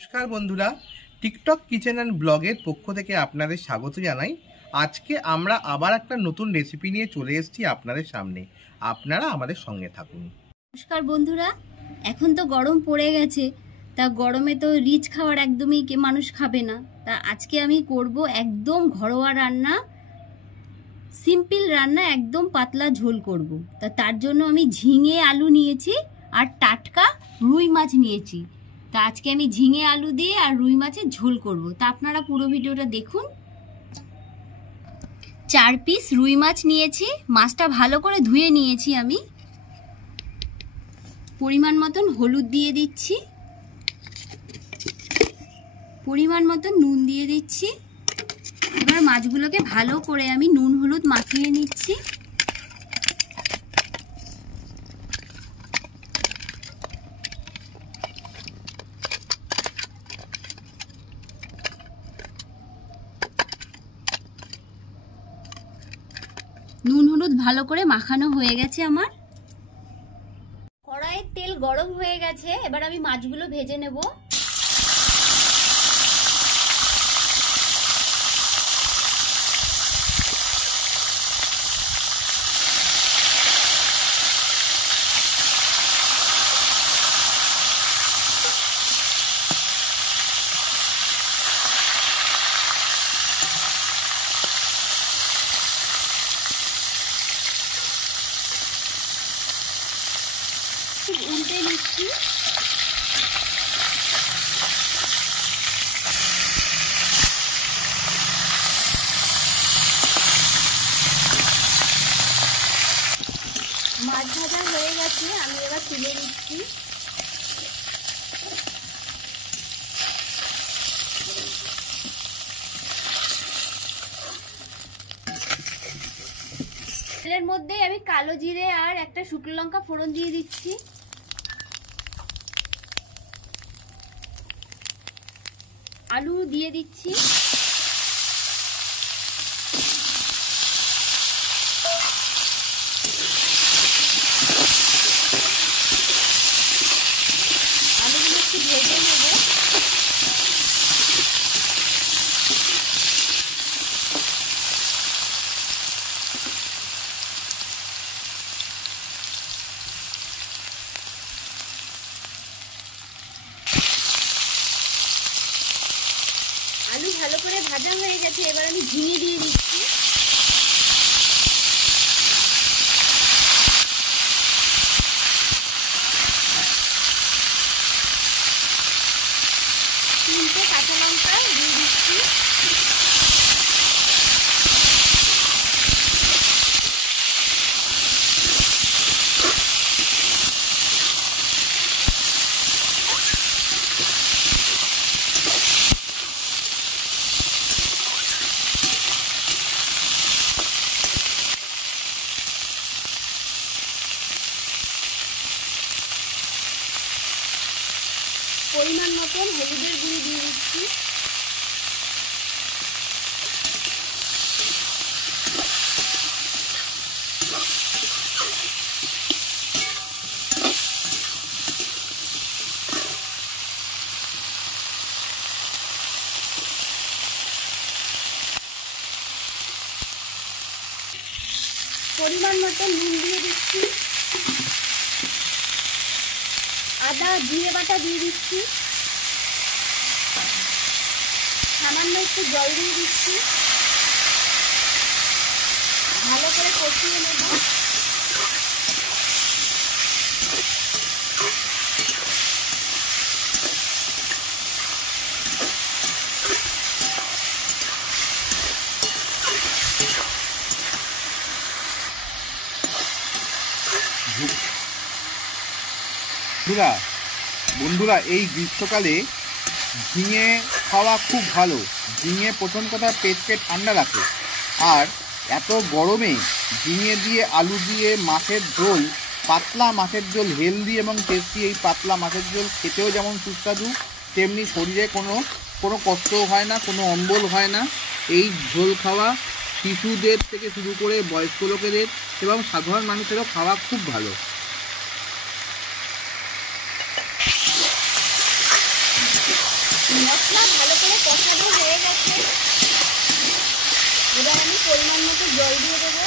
নমস্কার বন্ধুরা, TikTok kitchen and ব্লগের পক্ষ থেকে আপনাদের স্বাগত জানাই। আজকে আমরা আবার একটা নতুন রেসিপি নিয়ে চলে এসেছি আপনাদের সামনে। আপনারা আমাদের সঙ্গে থাকুন। নমস্কার বন্ধুরা, এখন তো গরম পড়ে গেছে, তা গরমে তো রিচ খাবার একদমই মানুষ খাবে না। তা আজকে আমি করব একদম ঘরোয়া রান্না, সিম্পল রান্না, একদম পাতলা ঝোল করব। তা তার জন্য আমি ঝিঙে আলু নিয়েছি আর টাটকা রুই মাছ নিয়েছি। তা আজকে আমি ঝিঙে আলু দিয়ে আর রুই মাছের ঝোল করব। তা আপনারা পুরো ভিডিওটা দেখুন। 4 পিস রুই মাছ নিয়েছি, মাছটা ভালো করে ধুয়ে নিয়েছি আমি। পরিমাণ মতন হলুদ দিয়ে দিচ্ছি, পরিমাণ মতন নুন দিয়ে দিচ্ছি। এবার মাছগুলোকে ভালো করে আমি নুন হলুদ মাখিয়ে নিচ্ছি। নুন হলুদ ভালো করে মাখানো হয়ে গেছে আমার। কড়াইয়ের তেল গরম হয়ে গেছে, এবার আমি মাছগুলো ভেজে নেব। উল্টে নিচ্ছি। মাছ ভাজা হয়ে গেছে, আমি এবার তুলে দিচ্ছি। তেলের মধ্যে আমি কালো জিরে আর একটা শুকনো লঙ্কা ফোড়ন দিয়ে দিচ্ছি। আলু দিয়ে দিচ্ছি। আলুগুলো একটু ভেজে নেব। আলু ভালো করে ভাজা হয়ে গেছে, এবার আমি ঝিঙে দিয়ে দিচ্ছি। তিনটে কাঁচা লঙ্কা দিয়ে দিচ্ছি। পরিমাণ মতন হলুদের গুঁড়ো দিয়ে দিচ্ছি। পরিমাণ মতন নুন দিয়ে দিচ্ছি। আদা জিরে বাটা দিয়ে দিচ্ছি। সামান্য একটু জল দিয়ে দিচ্ছি। ভালো করে কষিয়ে নেব। বন্ধুরা, এই গ্রীষ্মকালে ঝিঙে খাওয়া খুব ভালো। ঝিঙে প্রথম কথা পেটকে ঠান্ডা রাখে, আর এত গরমে ঝিঙে দিয়ে আলু দিয়ে মাছের ঝোল, পাতলা মাছের ঝোল, হেলদি এবং টেস্টি এই পাতলা মাছের ঝোল খেতেও যেমন সুস্বাদু, তেমনি শরীরে কোনো কষ্টও হয় না, কোনো অম্বল হয় না। এই ঝোল খাওয়া শিশুদের থেকে শুরু করে বয়স্ক লোকেদের এবং সাধারণ মানুষেরও খাওয়া খুব ভালো। জল দিয়ে দেবো।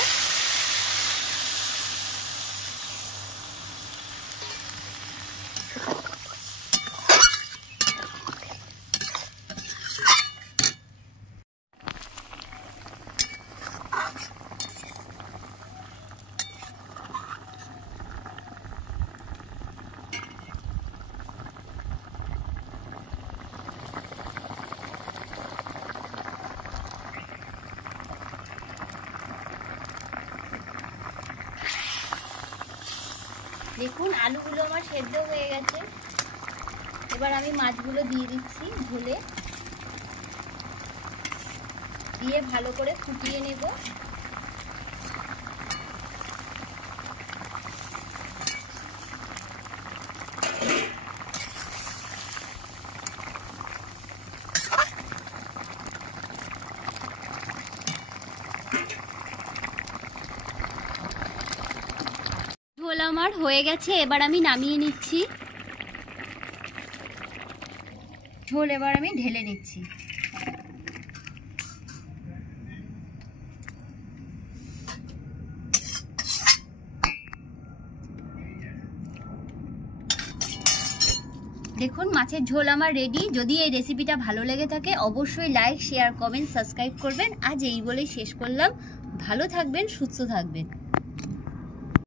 দেখুন আলুগুলো আমার সেদ্ধ হয়ে গেছে। এবার আমি মাছগুলো দিয়ে দিচ্ছি ঝোলে, দিয়ে ভালো করে ফুটিয়ে নেব। ঝোল আমার হয়ে গেছে, এবার আমি নামিয়ে নিচ্ছি। ঝোল এবার আমি ঢেলে নিচ্ছি। দেখুন মাছের ঝোল আমার রেডি। যদি এই রেসিপিটা ভালো লেগে থাকে অবশ্যই লাইক, শেয়ার, কমেন্ট, সাবস্ক্রাইব করবেন। আজ এই বলেই শেষ করলাম। ভালো থাকবেন, সুস্থ থাকবেন।